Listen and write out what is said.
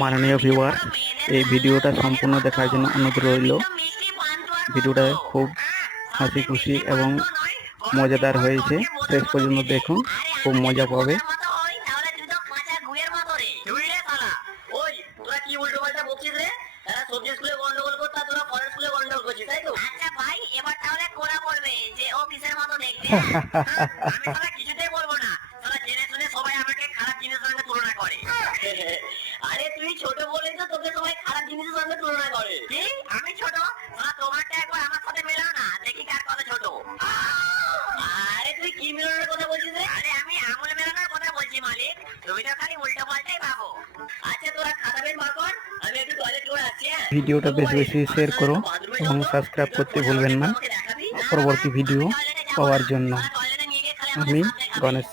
মাননীয় ভিউয়ার, এই ভিডিওটা সম্পূর্ণ দেখার জন্য অনুরোধ রইল। ভিডিওটা খুব হাসি খুশি এবং মজাদার হয়েছে, শেষ পর্যন্ত দেখুন, খুব মজা পাবে। আরে তুই ছোট বলেই তো তোকে সবাই খারাপ জিনিসের সঙ্গে তুলনা করে। কি আমি ছোট? তোমারটা একবার আমার সাথে মেলাও না, দেখি কার কথা ছোট। আরে তুই কি মেলানোর কথা বলছিস রে? আরে আমি আঙুল মেলানোর কথা বলছি মালিক, তুমি তো খালি উল্টো পাল্টাই ভাবো। আচ্ছা তোরা খাতা পেন বার কর, আমি একটু টয়লেট করে আসছি। ভিডিওটা বেশি বেশি শেয়ার করো এবং সাবস্ক্রাইব করতে ভুলবেন না পরবর্তী ভিডিও পাওয়ার জন্য। আমি গণেশ।